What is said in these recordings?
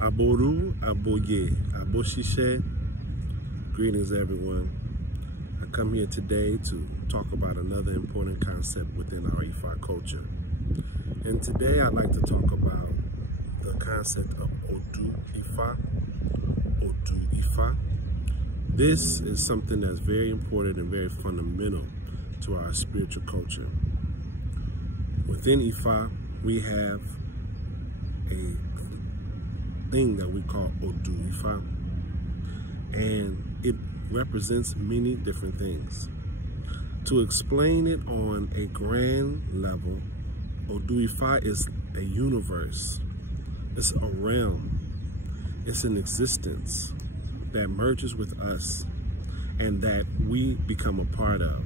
Aboru, Aboye, Aboshishe. Greetings, everyone. I come here today to talk about another important concept within our Ifa culture. And today I'd like to talk about the concept of Odu Ifa. Odu Ifa. This is something that's very important and very fundamental to our spiritual culture. Within Ifa, we have a thing that we call Odu Ifa, and it represents many different things. To explain it on a grand level, Odu Ifa is a universe, it's a realm, it's an existence that merges with us and that we become a part of.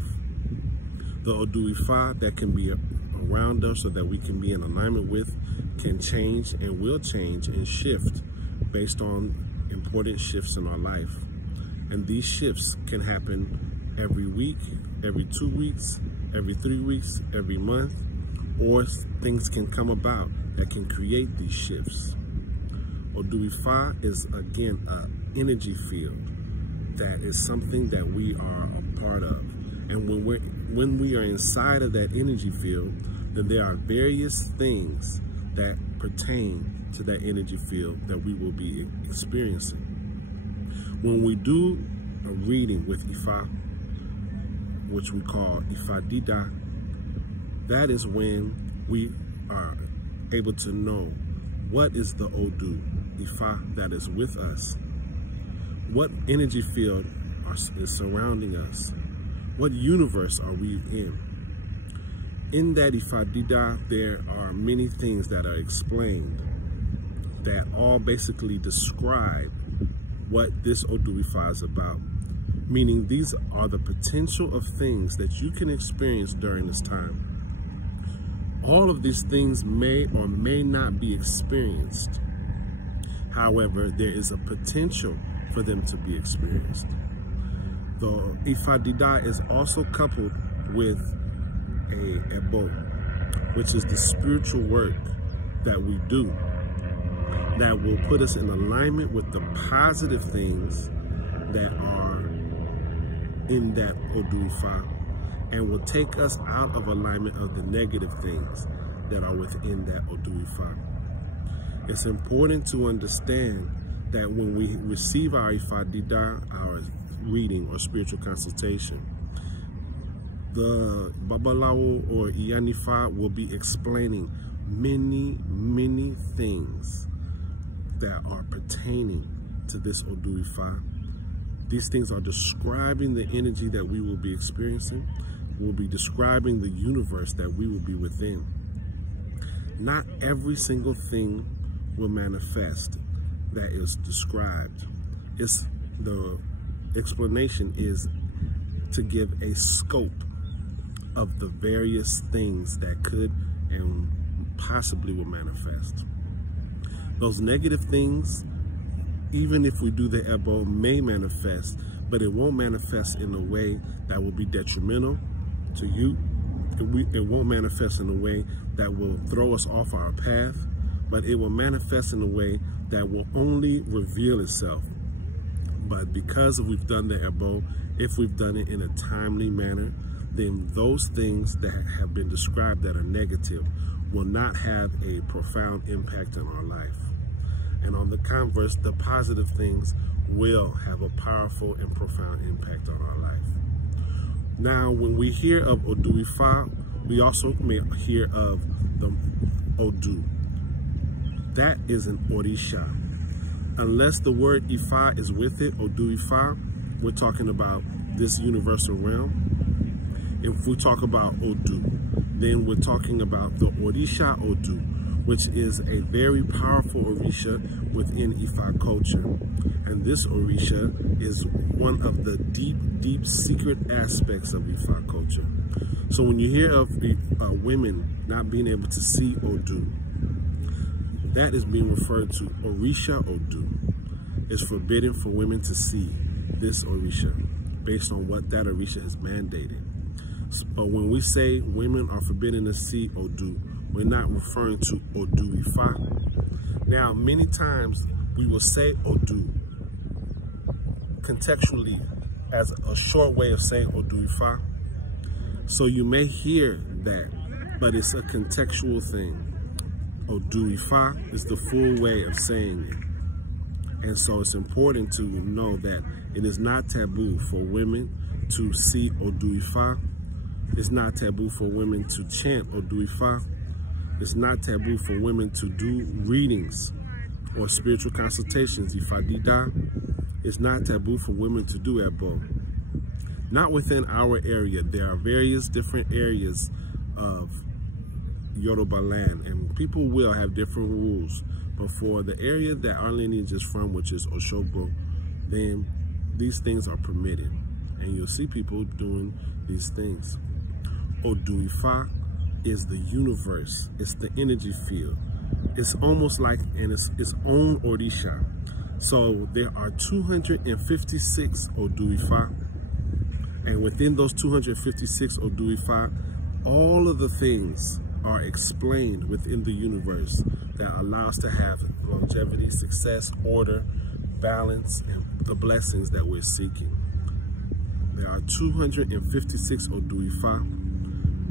The Odu Ifa that can be around us or that we can be in alignment with can change and will change and shift based on important shifts in our life. And these shifts can happen every week, every 2 weeks, every 3 weeks, every month, or things can come about that can create these shifts. Odu Ifa is, again, an energy field that is something that we are a part of. And when we are inside of that energy field, then there are various things that pertain to that energy field that we will be experiencing. When we do a reading with Ifa, which we call Ifa Dida, that is when we are able to know what is the Odu Ifa that is with us, what energy field is surrounding us, what universe are we in. In that Ifa Dida, there are many things that are explained that all basically describe what this Odu Ifa is about. Meaning these are the potential of things that you can experience during this time. All of these things may or may not be experienced. However, there is a potential for them to be experienced. The Ifa Dida is also coupled with a Ebo, which is the spiritual work that we do that will put us in alignment with the positive things that are in that Odu Ifa and will take us out of alignment of the negative things that are within that Odu Ifa. It's important to understand that when we receive our Ifa Dida, our reading or spiritual consultation, the Babalawo or Iyanifa will be explaining many things that are pertaining to this Odu Ifa. These things are describing the energy that we will be experiencing, will be describing the universe that we will be within. Not every single thing will manifest that is described. The explanation is to give a scope of the various things that could and possibly will manifest. Those negative things, even if we do the Ebo, may manifest, but it won't manifest in a way that will be detrimental to you. It won't manifest in a way that will throw us off our path, but it will manifest in a way that will only reveal itself. But because we've done the Ebo, if we've done it in a timely manner, then those things that have been described that are negative will not have a profound impact on our life. And on the converse, the positive things will have a powerful and profound impact on our life. Now, when we hear of Odu Ifa, we also may hear of the Odu. That is an Orisha. Unless the word Ifa is with it, Odu Ifa, we're talking about this universal realm. If we talk about Odu, then we're talking about the Orisha Odu, which is a very powerful Orisha within Ifa culture. And this Orisha is one of the deep secret aspects of Ifa culture. So when you hear of women not being able to see Odu, that is being referred to Orisha Odu. It's forbidden for women to see this Orisha based on what that Orisha is mandated. But when we say women are forbidden to see Odu, we're not referring to Odu Ifa. Now, many times we will say Odu contextually as a short way of saying Odu Ifa. So you may hear that, but it's a contextual thing. Odu Ifa is the full way of saying it. And so it's important to know that it is not taboo for women to see Odu Ifa. It's not taboo for women to chant Odu Ifa. It's not taboo for women to do readings or spiritual consultations, Ifa Dida. It's not taboo for women to do Ebo. Not within our area. There are various different areas of Yoruba land, and people will have different rules. But for the area that our lineage is from, which is Oshogbo, then these things are permitted. And you'll see people doing these things. Odu Ifa is the universe. It's the energy field. It's almost like its own Orisha. So there are 256 Odu Ifa. And within those 256 Odu Ifa, all of the things are explained within the universe that allows to have longevity, success, order, balance, and the blessings that we're seeking. There are 256 Odu Ifa,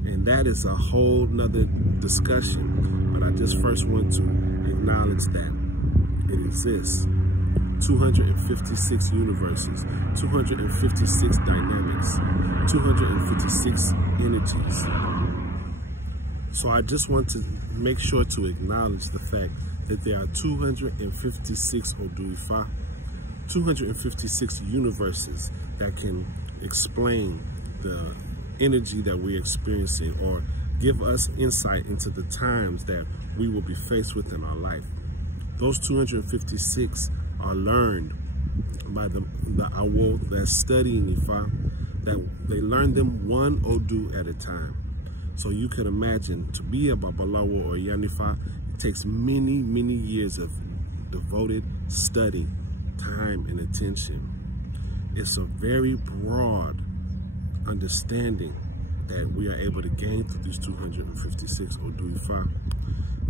and that is a whole nother discussion, but I just first want to acknowledge that it exists. 256 universes, 256 dynamics, 256 energies. So I just want to make sure to acknowledge the fact that there are 256 Odu Ifa, 256 universes that can explain the energy that we're experiencing or give us insight into the times that we will be faced with in our life. Those 256 are learned by the Awo that's studying Ifa, that they learn them one Odu at a time. So you can imagine, to be a Babalawo or Yanifa, it takes many, many years of devoted study, time, and attention. It's a very broad understanding that we are able to gain through these 256 Odu Ifa.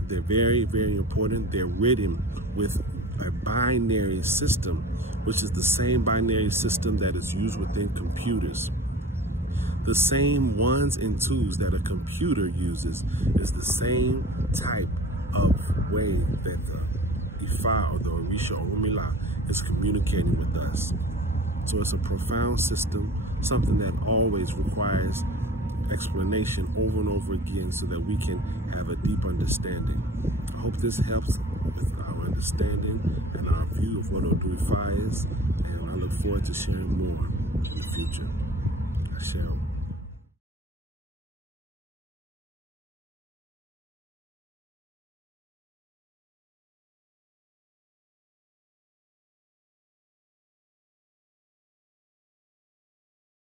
They're very, very important. They're written with a binary system, which is the same binary system that is used within computers. The same ones and twos that a computer uses is the same type of way that the Ifa or the Orisha or Umila is communicating with us. So it's a profound system, something that always requires explanation over and over again so that we can have a deep understanding. I hope this helps with our understanding and our view of what Odu Ifa is, and I look forward to sharing more in the future. I shall.